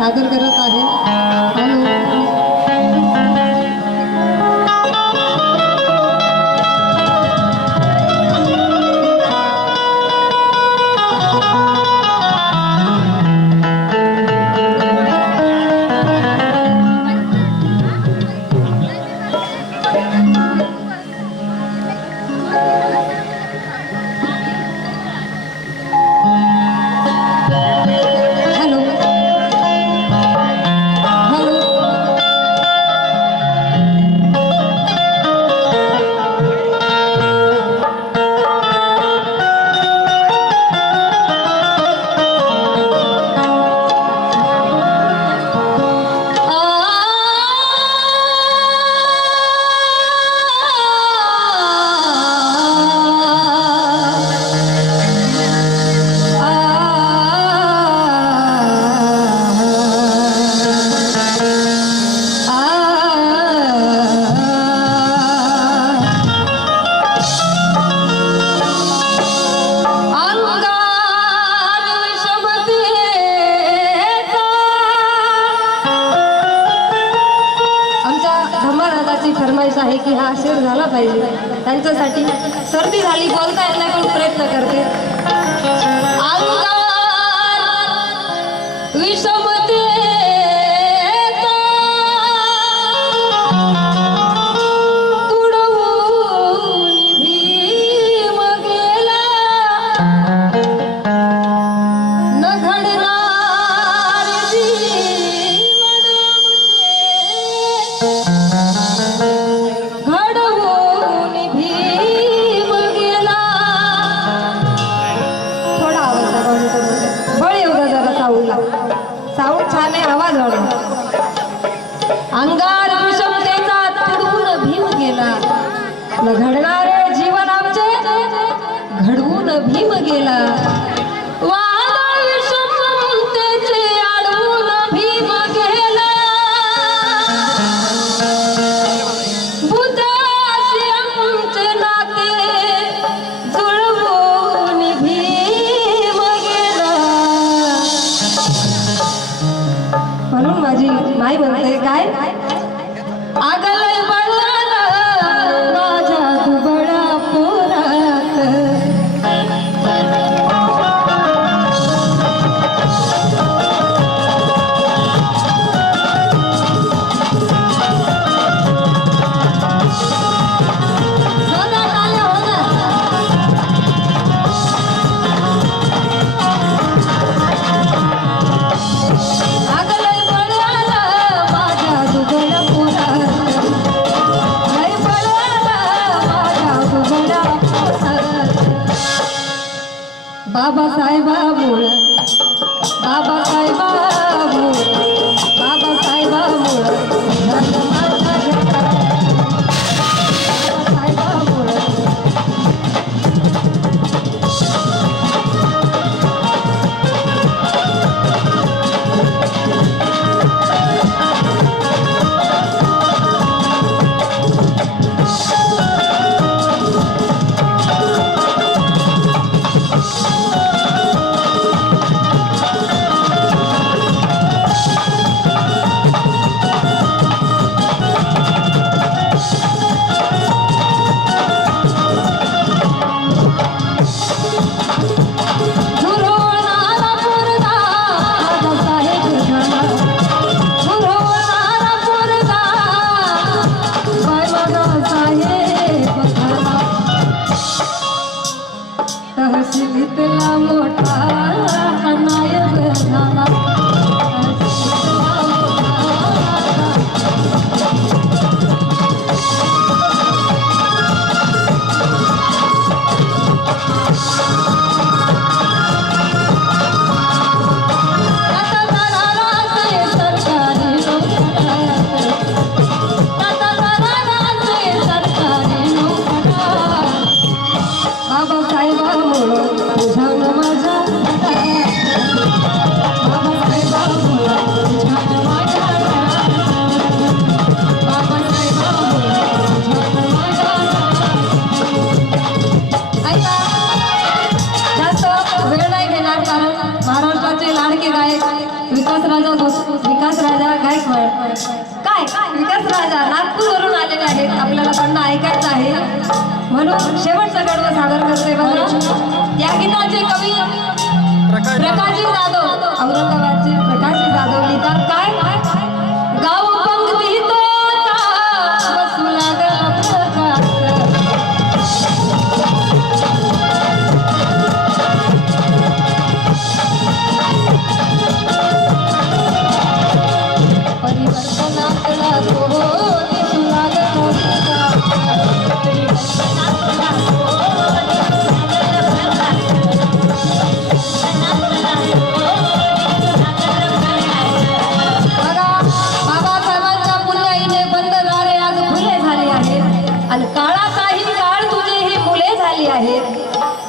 सादर करत आहे. धर्मराजाची फरमाईश आहे की हा शेर झाला पाहिजे. त्यांच्यासाठी सर्दी झाली बोलता येत नाही पण प्रयत्न करते. अंगार अंगार विषमतेचा तुडवून भीम गेला. न घडणारे जीवन आमचे घडवून भीम गेला. नाही माई म्हणते काय आगलय সাহেবা বলে आहेत आपल्याला त्यांना ऐकायचं आहे. म्हणून शेवटचा कडवं सादर करते बघा. या गीताचे कवी प्रकाशजी जाधव औरंगाबादचे प्रकाशजी जाधव लिहितात. काय? आणि काळाचाही काळ तुझे ही मुले झाली आहेत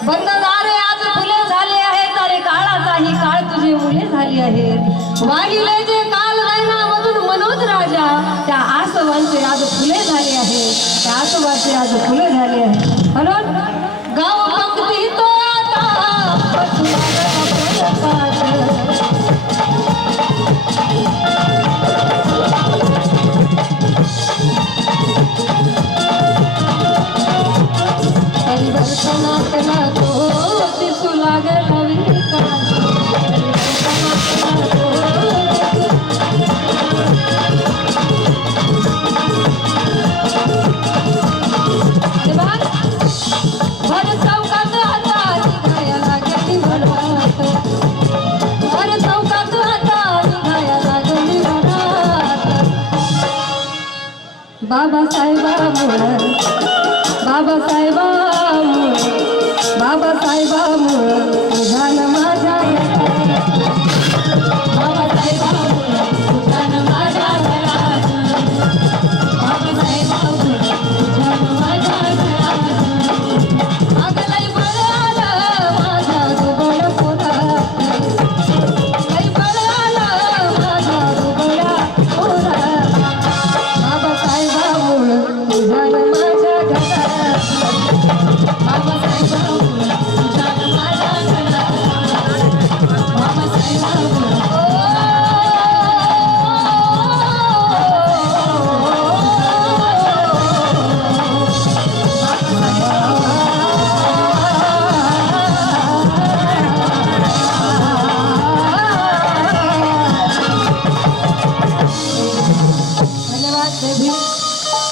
बंद दारे आज फुले झाले आहेत अरे काळाचाही काळ तुझी मुले झाली आहेत वागिले जे काल मधून मनोज राजा त्या आसवांचे आज फुले झाले आहेत त्या आसवांचे आज फुले झाले आहेत म्हणून गाव पंक्ती तो आता बाबासाहेबामुळं बाबासाहेबामुळं बाबासाहेबामुळं